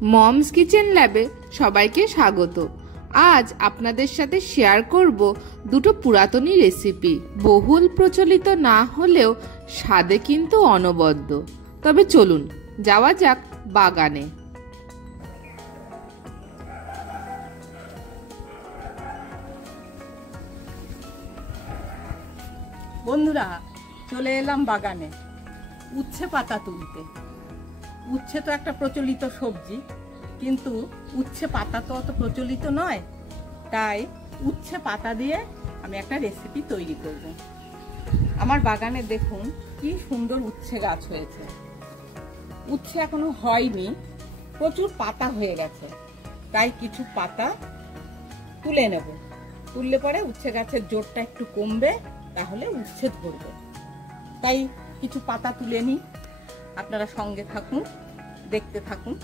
Moms kitchen ল্যাবে সবাইকে স্বাগত। আজ আপনাদের সাথে শেয়ার করব দুটো পুরাতনী রেসিপি। বহুল প্রচলিত না হলেও স্বাদে কিন্তু অনবদ্য। তবে চলুন যাওয়া যাক বাগানে। বন্ধুরা, চলে এলাম বাগানে উচ্ছে পাতা তুলতে। উচ্ছে তো একটা প্রচলিত সবজি, কিন্তু উচ্ছে পাতা তো অত প্রচলিত নয়, তাই উচ্ছে পাতা দিয়ে আমি একটা রেসিপি তৈরি করব। আমার বাগানে দেখুন কি সুন্দর উচ্ছে গাছ হয়েছে। উচ্ছে এখনো হয়নি, প্রচুর পাতা হয়ে গেছে, তাই কিছু পাতা তুলে নেব। তুললে পরে উচ্ছে গাছের জোরটা একটু কমবে, তাহলে উচ্ছে ধরবে। তাই কিছু পাতা তুলে নিই, আপনারা সঙ্গে থাকুন, দেখতে থাকুন।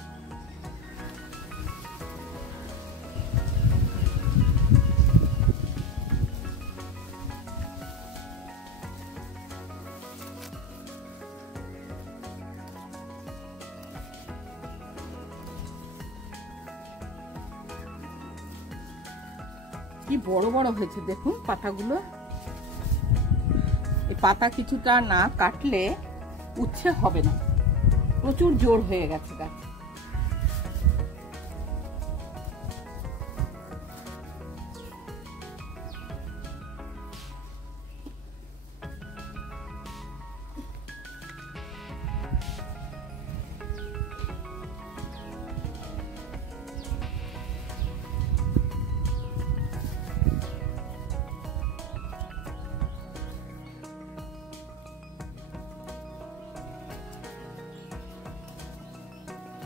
কি বড় বড় হয়েছে দেখুন পাতাগুলো। এই পাতা কিছুটা না কাটলে উচ্ছে হবে না, প্রচুর জোর হয়ে গেছে গাছ।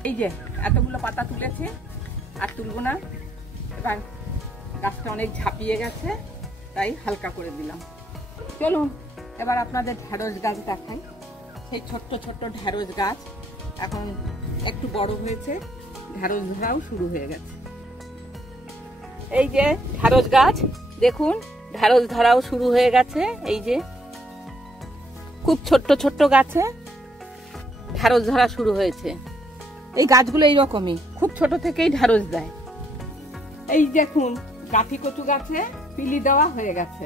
এই যে এতগুলো পাতা তুলেছি, আর তুলবো না। এবার গাছটা অনেক ঝাঁপিয়ে গেছে, তাই হালকা করে দিলাম। চলুন এবার আপনাদের ঢেঁড়স গাছ দেখাই। সেই ছোট্ট ছোট্ট ঢেঁড়স গাছ এখন একটু বড় হয়েছে, ঢেঁড়স ধরাও শুরু হয়ে গেছে। এই যে ঢেঁড়স গাছ দেখুন, ঢেঁড়স ধরাও শুরু হয়ে গেছে। এই যে খুব ছোট্ট ছোট্ট গাছে ঢেঁড়স ধরা শুরু হয়েছে। এই গাছগুলো এইরকমই, খুব ছোট থেকেই ঢেঁড়স দেয়। এই দেখুন গাঠি কচু গাছে পিলি দেওয়া হয়ে গেছে।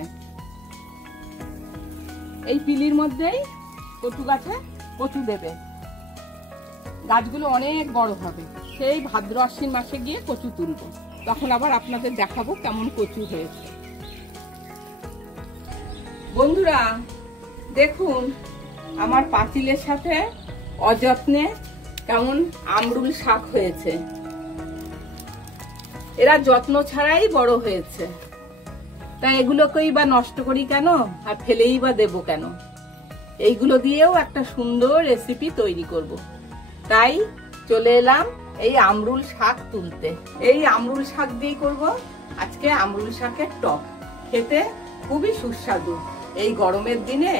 এই পিলির মধ্যেই কচু গাছে কচু দেবে। গাছগুলো অনেক বড় হবে, সেই ভাদ্র আশ্বিন মাসে গিয়ে কচু তুলবো, তখন আবার আপনাদের দেখাবো কেমন কচু হয়েছে। বন্ধুরা দেখুন আমার পাঁচিলের সাথে অযত্নে কেমন আমরুল শাক হয়েছে। এরা যত্ন ছাড়াই বড় হয়েছে, তাই এগুলোকেই বা নষ্ট করি কেন, আর ফেলেই বা দেবো কেন? এইগুলো দিয়েও একটা সুন্দর রেসিপি তৈরি করব। তাই চলে এলাম এই আমরুল শাক তুলতে। এই আমরুল শাক দিয়ে করব আজকে আমরুল শাকের টক। খেতে খুবই সুস্বাদু। এই গরমের দিনে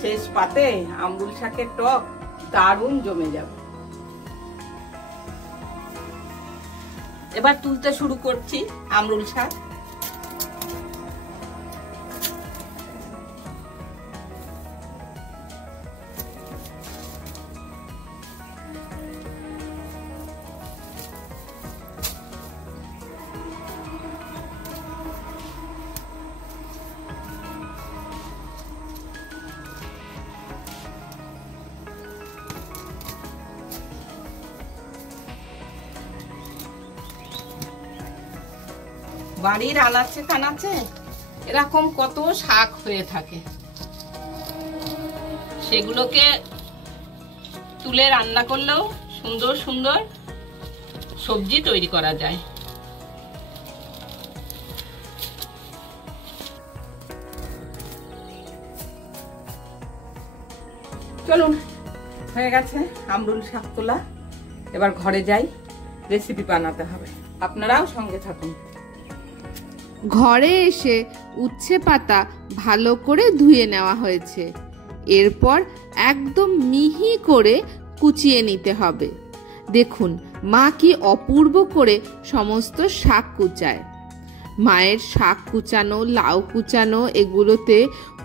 শেষ পাতে আমরুল শাকের টক দারুণ জমে যাবে। এবার তুলতে শুরু করছি আমরুল শাক। বাড়ির আনাচে কানাচে এরকম কত শাক হয়ে থাকে, সেগুলোকে তুলে রান্না করলেও সুন্দর সুন্দর সবজি তৈরি করা যায়। চলুন হয়ে গেছে আমরুল শাক তোলা, এবার ঘরে যাই, রেসিপি বানাতে হবে। আপনারাও সঙ্গে থাকুন। ঘরে এসে উচ্ছে পাতা ভালো করে ধুয়ে নেওয়া হয়েছে। এরপর একদম মিহি করে কুচিয়ে নিতে হবে। দেখুন মা কি অপূর্ব করে সমস্ত শাক কুচায়। মায়ের শাক কুচানো, লাউ কুচানো এগুলোতে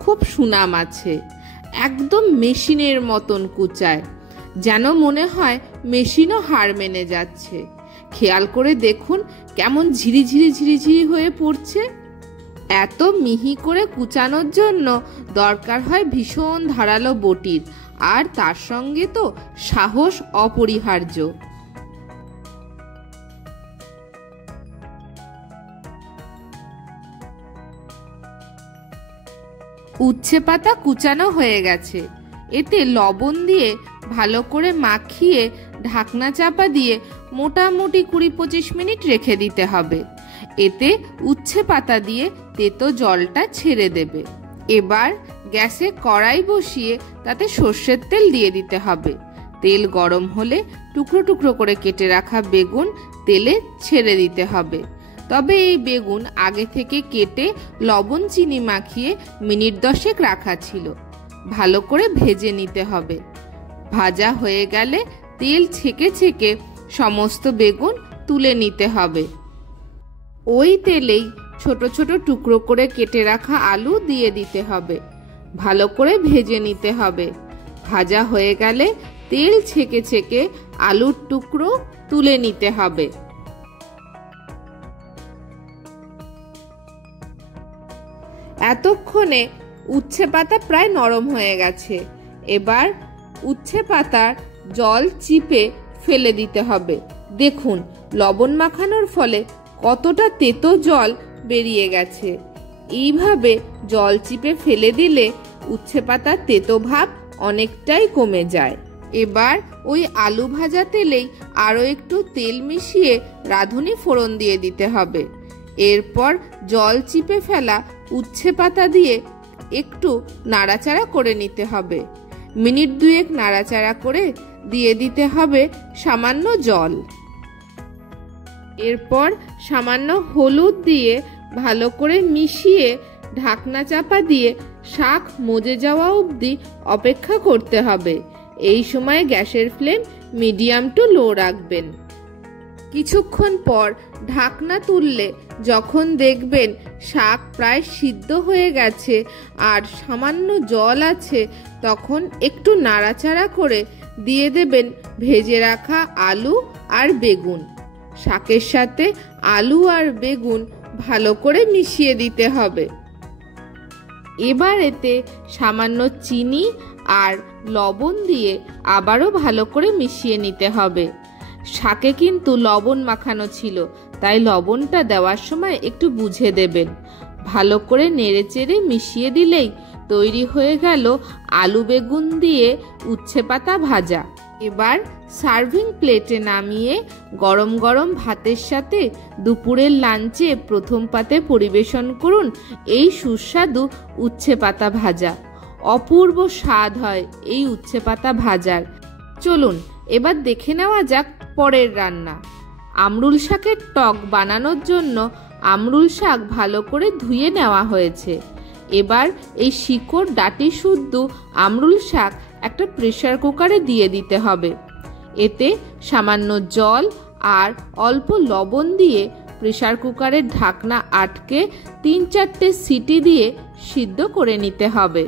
খুব সুনাম আছে। একদম মেশিনের মতন কুচায়, যেন মনে হয় মেশিনও হার মেনে যাচ্ছে। খেয়াল করে দেখুন কেমন ঝিরিঝিরি ঝিরিঝিরি হয়ে পড়ছে। এত মিহি করে কুচানোর জন্য দরকার হয় ভীষণ ধারালো বটির, আর তার সঙ্গে তো সাহস অপরিহার্য। উচ্ছে পাতা কুচানো হয়ে গেছে। এতে লবণ দিয়ে ভালো করে মাখিয়ে ঢাকনা চাপা দিয়ে মোটামুটি 20-25 মিনিট রেখে দিতে হবে। এতে উচ্ছে পাতা দিয়ে তেতো জলটা ছেড়ে দেবে। এবার গ্যাসে কড়াই বসিয়ে তাতে সর্ষের তেল দিয়ে দিতে হবে। তেল গরম হলে টুকরো টুকরো করে কেটে রাখা বেগুন তেলে ছেড়ে দিতে হবে। তবে এই বেগুন আগে থেকে কেটে লবণ চিনি মাখিয়ে মিনিট 10 রাখা ছিল। ভালো করে ভেজে নিতে হবে। ভাজা হয়ে গেলে তেল ছেঁকে ছেঁকে সমস্ত বেগুন তুলে নিতে হবে। ওই তেলেই ছোট ছোট টুকরো করে কেটে রাখা আলু দিয়ে দিতে হবে। ভালো করে ভেজে নিতে হবে। ভাজা হয়ে গেলে তেল ছেঁকে ছেঁকে আলুর টুকরো তুলে নিতে হবে। এতক্ষণে উচ্ছে পাতা প্রায় নরম হয়ে গেছে। এবার উচ্ছে পাতার জল চিপে ফেলে দিতে হবে। দেখুন লবণ মাখানোর ফলে কতটা তেতো জল বেরিয়ে গেছে। এইভাবে জল চিপে ফেলে দিলে উচ্ছে পাতার তেতো ভাব অনেকটাই কমে যায়। এবার ওই আলু ভাজা তেলেই আরো একটু তেল মিশিয়ে রাঁধুনি ফোড়ন দিয়ে দিতে হবে। এরপর জল চিপে ফেলা উচ্ছে পাতা দিয়ে একটু নাড়াচাড়া করে নিতে হবে। মিনিট 2 নাড়াচাড়া করে দিয়ে দিতে হবে সামান্য জল। এরপর সামান্য হলুদ দিয়ে ভালো করে মিশিয়ে ঢাকনা চাপা দিয়ে শাক মজে যাওয়া অবধি অপেক্ষা করতে হবে। এই সময় গ্যাসের ফ্লেম মিডিয়াম টু লো রাখবেন। কিছুক্ষণ পর ঢাকনা তুললে যখন দেখবেন শাক প্রায় সিদ্ধ হয়ে গেছে আর সামান্য জল আছে, তখন একটু নাড়াচাড়া করে দিয়ে দেবেন ভেজে রাখা আলু আর বেগুন। শাকের সাথে আলু আর বেগুন ভালো করে মিশিয়ে দিতে হবে। এবার এতে সামান্য চিনি আর লবণ দিয়ে আবারও ভালো করে মিশিয়ে নিতে হবে। শাকে কিন্তু লবণ মাখানো ছিল, তাই লবণটা দেওয়ার সময় একটু বুঝে দেবেন। ভালো করে নেড়েচেড়ে মিশিয়ে দিলেই তৈরি হয়ে গেল আলু বেগুন দিয়ে উচ্ছে পাতা ভাজা। এবার সার্ভিং প্লেটে নামিয়ে গরম গরম ভাতের সাথে দুপুরের লাঞ্চে প্রথম পাতে পরিবেশন করুন এই সুস্বাদু উচ্ছে পাতা ভাজা। অপূর্ব স্বাদ হয় এই উচ্ছে পাতা ভাজার। চলুন এবার দেখে নেওয়া যাক পরের রান্না। আমরুল শাকের টক বানানোর জন্য আমরুল শাক ভালো করে ধুয়ে নেওয়া হয়েছে। এবার এই শিকড় ডাঁটি শুদ্ধ আমরুল শাক একটা প্রেসার কুকারে দিয়ে দিতে হবে। এতে সামান্য জল আর অল্প লবণ দিয়ে প্রেসার কুকারের ঢাকনা আটকে 3-4টে সিটি দিয়ে সিদ্ধ করে নিতে হবে।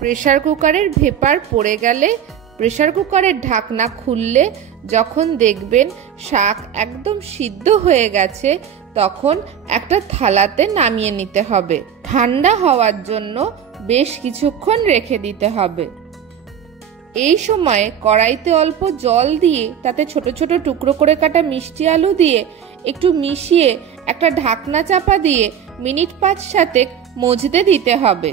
প্রেসার কুকারের ভেপার পড়ে গেলে প্রেসার কুকারের ঢাকনা খুললে যখন দেখবেন শাক একদম সিদ্ধ হয়ে গেছে, তখন একটা থালাতে নামিয়ে নিতে হবে। ঠান্ডা হওয়ার জন্য বেশ কিছুক্ষণ রেখে দিতে হবে। এই সময় কড়াইতে অল্প জল দিয়ে তাতে ছোট ছোট টুকরো করে কাটা মিষ্টি আলু দিয়ে একটু মিশিয়ে একটা ঢাকনা চাপা দিয়ে মিনিট 5-7 মজতে দিতে হবে।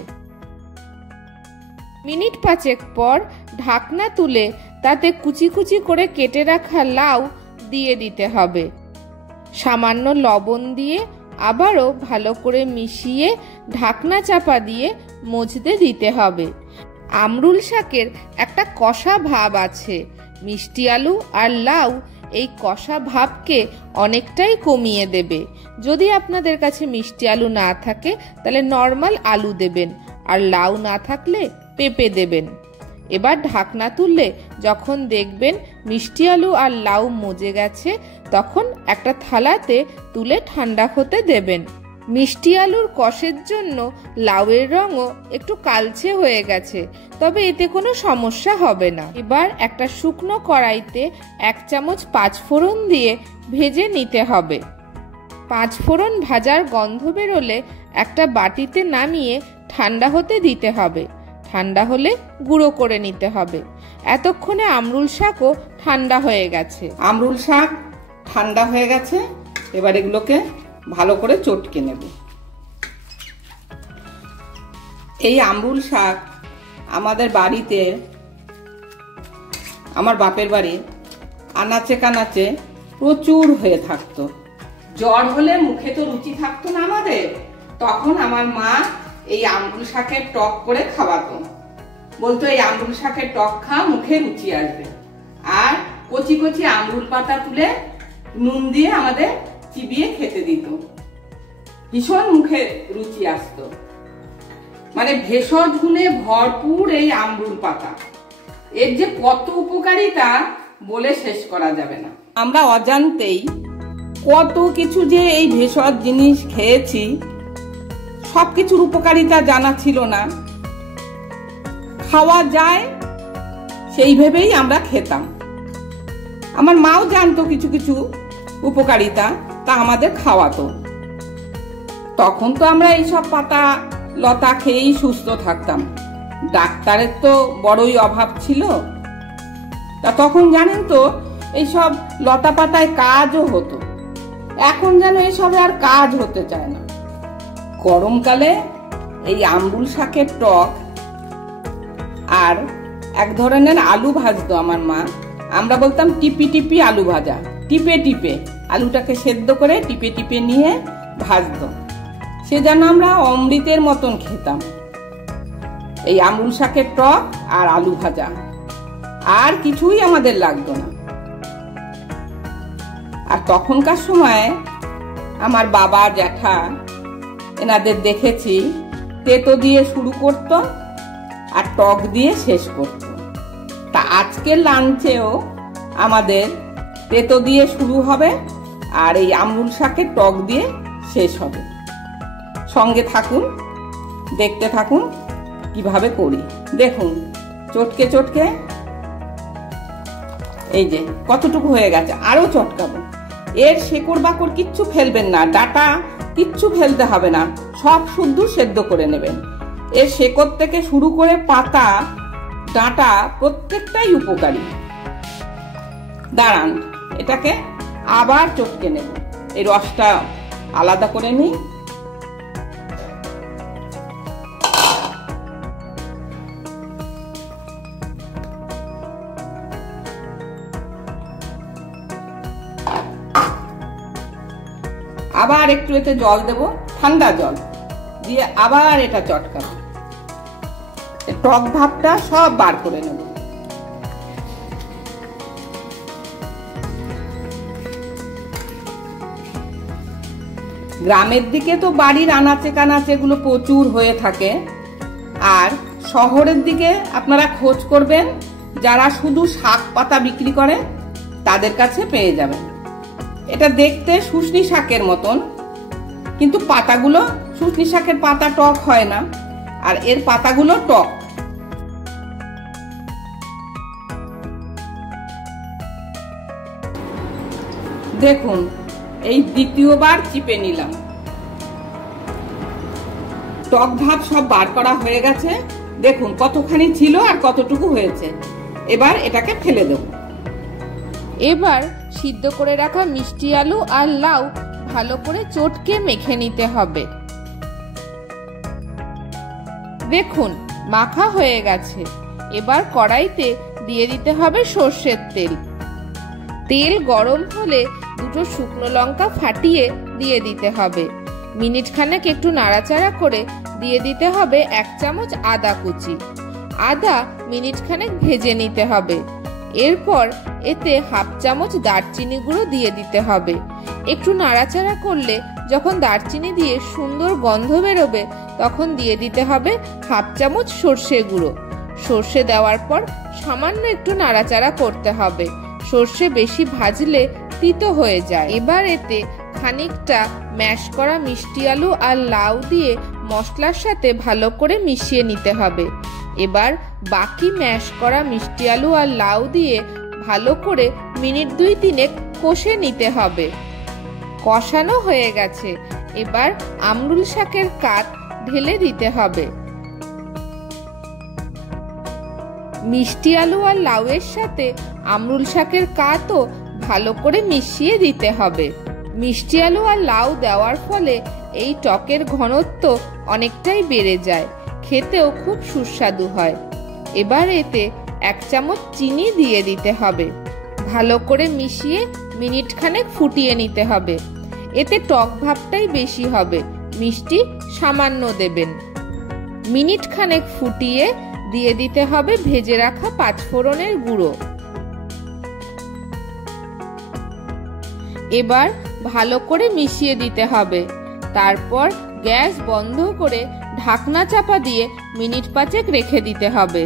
মিনিট 5 পর ঢাকনা তুলে তাতে কুচি কুচি করে কেটে রাখা লাউ দিয়ে দিতে হবে। সামান্য লবণ দিয়ে আবারও ভালো করে মিশিয়ে ঢাকনা চাপা দিয়ে মজতে দিতে হবে। আমরুল শাকের একটা কষা ভাব আছে। মিষ্টি আলু আর লাউ এই কষা ভাবকে অনেকটাই কমিয়ে দেবে। যদি আপনাদের কাছে মিষ্টি আলু না থাকে তাহলে নর্মাল আলু দেবেন, আর লাউ না থাকলে পেঁপে দেবেন। এবার ঢাকনা তুললে যখন দেখবেন মিষ্টি আলু আর লাউ মজে গেছে, তখন একটা থালাতে তুলে ঠান্ডা হতে দেবেন। মিষ্টি আলুর কষের জন্য লাউয়ের রঙও একটু কালচে হয়ে গেছে, তবে এতে কোনো সমস্যা হবে না। এবার একটা শুকনো কড়াইতে 1 চামচ 5 ফোড়ন দিয়ে ভেজে নিতে হবে। 5 ফোড়ন ভাজার গন্ধ বেরোলে একটা বাটিতে নামিয়ে ঠান্ডা হতে দিতে হবে। ঠান্ডা হলে গুঁড়ো করে নিতে হবে। এতক্ষণে আমরুল শাকও ঠান্ডা হয়ে গেছে। আমরুল শাক ঠান্ডা হয়ে গেছে, এবার এগুলোকে ভালো করে চটকে নেব। এই আমরুল শাক আমাদের বাড়িতে, আমার বাপের বাড়ি আনাচে কানাচে প্রচুর হয়ে থাকতো। জ্বর হলে মুখে তো রুচি থাকতো না আমাদের, তখন আমার মা এই আমরুল শাকের টক করে খাওয়াতো। বলতো এই আমরুল শাকের টক খা, মুখে রুচি আসবে। আর কচি কচি আমরুল পাতা তুলে নুন দিয়ে আমাদের চিবিয়ে খেতে দিত, ভীষণ মুখে রুচি আসতো। মানে ভেষজ গুণে ভরপুর এই আমরুল পাতা, এর যে কত উপকারিতা বলে শেষ করা যাবে না। আমরা অজান্তেই কত কিছু যে এই ভেষজ জিনিস খেয়েছি, সবকিছুর উপকারিতা জানা ছিল না। খাওয়া যায় সেই ভেবেই আমরা খেতাম। আমার মাও জানতো কিছু কিছু উপকারিতা, তা আমাদের খাওয়াতো। তখন তো আমরা এইসব পাতা লতা খেয়েই সুস্থ থাকতাম, ডাক্তারের তো বড়ই অভাব ছিল। তা তখন জানেন তো এইসব লতা পাতায় কাজও হতো, এখন যেন এসবে আর কাজ হতে চায় না। গরমকালে এই আমরুল শাকের টক আর এক ধরনের আলু ভাজতো আমার মা, আমরা বলতাম টিপি টিপি আলু ভাজা। টিপে টিপে আলুটাকে সেদ্ধ করে টিপে টিপে নিয়ে ভাজতো, সে যেন আমরা অমৃতের মতন খেতাম। এই আমরুল শাকের টক আর আলু ভাজা, আর কিছুই আমাদের লাগতো না। আর তখনকার সময় আমার বাবা জ্যাঠা এনাদের দেখেছি তেতো দিয়ে শুরু করত আর টক দিয়ে শেষ করত। তা আজকের লাঞ্চেও আমাদের তেতো দিয়ে শুরু হবে আর এই আমরুল শাকের টক দিয়ে শেষ হবে। সঙ্গে থাকুন, দেখতে থাকুন কিভাবে করি। দেখুন চটকে চটকে এই যে কতটুকু হয়ে গেছে, আরো চটকাবো। এর শেকড় বাকড় কিচ্ছু ফেলবেন না, ডাটা কিচ্ছু ফেলতে হবে না, সব শুদ্ধ সেদ্ধ করে নেবেন। এর শেকড় থেকে শুরু করে পাতা ডাটা প্রত্যেকটাই উপকারী। দাঁড়ান, এটাকে আবার চটকে নেব, এই রসটা আলাদা করে নিই। আবার একটু এতে জল দেব, ঠান্ডা জল দিয়ে আবার এটা চটকাবো, টক ভাবটা সব বার করে নেব। গ্রামের দিকে তো বাড়ির আনাচে কানাচে গুলো প্রচুর হয়ে থাকে, আর শহরের দিকে আপনারা খোঁজ করবেন, যারা শুধু শাক পাতা বিক্রি করে তাদের কাছে পেয়ে যাবেন। এটা দেখতে শুষ্নি শাকের মতন, কিন্তু পাতাগুলো শুষ্নি শাকের পাতা টক হয় না, আর এর পাতাগুলো টক। দেখুন এই দ্বিতীয়বার চিপে নিলাম, টক ভাব সব বার করা হয়ে গেছে। দেখুন কতখানি ছিল আর কতটুকু হয়েছে। এবার এটাকে ফেলে দেব। এবার সিদ্ধ করে রাখা মিষ্টি আলু আর লাউ ভালো করে চটকে মেখে নিতে হবে। দেখুন মাখা হয়ে গেছে। এবার কড়াইতে দিয়ে দিতে হবে সর্ষের তেল। তেল গরম হলে দুটো শুকনো লঙ্কা ফাটিয়ে দিয়ে দিতে হবে। মিনিট খানেক একটু নাড়াচাড়া করে দিয়ে দিতে হবে 1 চামচ আদা কুচি। আদা মিনিট খানেক ভেজে নিতে হবে। এরপর এতে 1/2 চামচ দারচিনি গুঁড়ো দিয়ে দিতে হবে। একটু নাড়াচাড়া করলে যখন দারচিনি দিয়ে সুন্দর গন্ধ বেরোবে তখন দিয়ে দিতে হবে 1/2 চামচ সর্ষে গুঁড়ো। সর্ষে দেওয়ার পর সামান্য একটু নাড়াচাড়া করতে হবে, সর্ষে বেশি ভাজলে তিতো হয়ে যায়। এবার এতে খানিকটা ম্যাশ করা মিষ্টি আলু আর লাউ দিয়ে মশলার সাথে ভালো করে মিশিয়ে নিতে হবে। এবার বাকি ম্যাশ করা মিষ্টি আলু আর লাউ দিয়ে ভালো করে মিনিট 2-3 কষে নিতে হবে। কষানো হয়ে গেছে, এবার আমরুল শাকের কাত ঢেলে দিতে হবে। মিষ্টি আলু আর লাউয়ের সাথে আমরুল শাকের কাতও ভালো করে মিশিয়ে দিতে হবে। মিষ্টি আলু আর লাউ দেওয়ার ফলে এই টকের ঘনত্ব অনেকটাই বেড়ে যায়, খেতেও খুব সুস্বাদু হয়। এবার এতে 1 চামচ চিনি দিয়ে দিতে হবে। ভালো করে মিশিয়ে মিনিট খানেক ফুটিয়ে নিতে হবে। এতে টক ভাবটাই বেশি হবে, মিষ্টি সামান্য দেবেন। মিনিট খানেক ফুটিয়ে দিয়ে দিতে হবে ভেজে রাখা 5 ফোড়নের গুঁড়ো। এবার ভালো করে মিশিয়ে দিতে হবে। তারপর গ্যাস বন্ধ করে ঢাকনা চাপা দিয়ে মিনিট 5 রেখে দিতে হবে।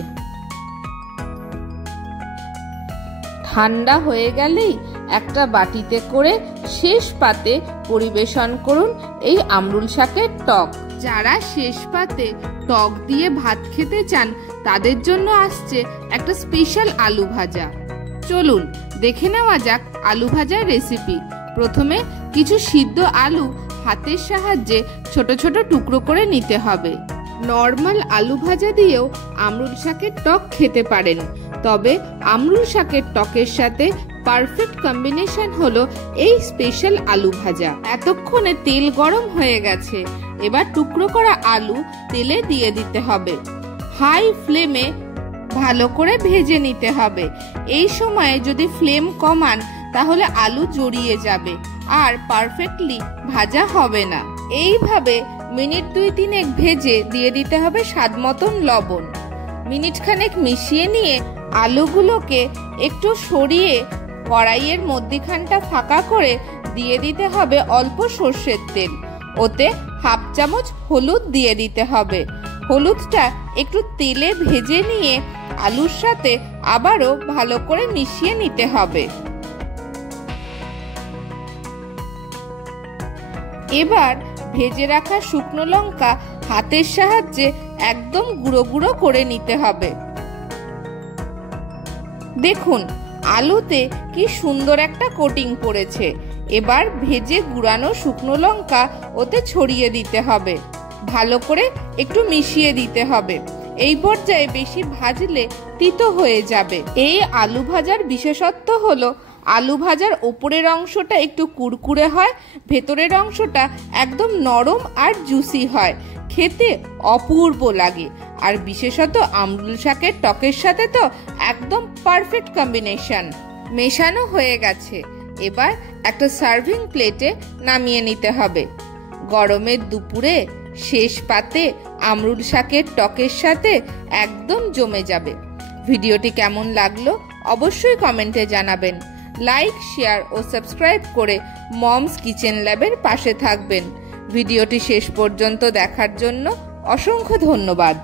ঠান্ডা হয়ে গেলেই একটা বাটিতে করে শেষ পাতে পরিবেশন করুন এই আমরুল শাকের টক। যারা শেষ পাতে টক দিয়ে ভাত খেতে চান তাদের জন্য আসছে একটা স্পেশাল আলু ভাজা। চলুন দেখে নেওয়া যাক আলু ভাজার রেসিপি। প্রথমে কিছু সিদ্ধ আলু হাতের সাহায্যে ছোট ছোট টুকরো করে নিতে হবে। নর্মাল আলু ভাজা দিয়েও আমরুল শাকের টক খেতে পারেন, তবে আমরুল শাকের টকের সাথে পারফেক্ট কম্বিনেশন হলো এই স্পেশাল আলু ভাজা। এতক্ষণে তেল গরম হয়ে গেছে, এবার টুকরো করা আলু তেলে দিয়ে দিতে হবে। হাই ফ্লেমে ভালো করে ভেজে নিতে হবে। এই সময়ে যদি ফ্লেম কমান তাহলে আলু জড়িয়ে যাবে আর পারফেক্টলি ভাজা হবে না। এইভাবে মিনিট 2-3 ভেজে দিয়ে দিতে হবে স্বাদ মতন লবণ। মিনিট খানেক মিশিয়ে নিয়ে আলুগুলোকে একটু সরিয়ে কড়াইয়ের মধ্যিখানটা ফাঁকা করে দিয়ে দিতে হবে অল্প সর্ষের তেল। ওতে 1/2 চামচ হলুদ দিয়ে দিতে হবে। হলুদটা একটু তেলে ভেজে নিয়ে আলুর সাথে আবারও ভালো করে মিশিয়ে নিতে হবে। এবার ভেজে রাখা শুকনো লঙ্কা হাতের সাহায্যে একদম গুঁড়ো গুঁড়ো করে নিতে হবে। দেখুন আলুতে কি সুন্দর একটা কোটিং পড়েছে। এবার ভেজে গুঁড়ানো শুকনো লঙ্কা ওতে ছড়িয়ে দিতে হবে। ভালো করে একটু মিশিয়ে দিতে হবে। এই পর্যায়ে বেশি ভাজলে তিতো হয়ে যাবে। এই আলু ভাজার বিশেষত্ব হলো আলু ভাজার উপরের অংশটা একটু কুরকুরে হয়, ভেতরের অংশটা একদম নরম আর জুসি হয়, খেতে অপূর্ব লাগে। আর বিশেষত আমরুল শাকের টকের সাথে তো একদম পারফেক্ট কম্বিনেশন। মেশানো হয়ে গেছে, এবার একটা সার্ভিং প্লেটে নামিয়ে নিতে হবে। গরমের দুপুরে শেষ পাতে আমরুল শাকের টকের সাথে একদম জমে যাবে। ভিডিওটি কেমন লাগলো অবশ্যই কমেন্টে জানাবেন। লাইক, শেয়ার ও সাবস্ক্রাইব করে মমস কিচেন ল্যাবের পাশে থাকবেন। ভিডিওটি শেষ পর্যন্ত দেখার জন্য অসংখ্য ধন্যবাদ।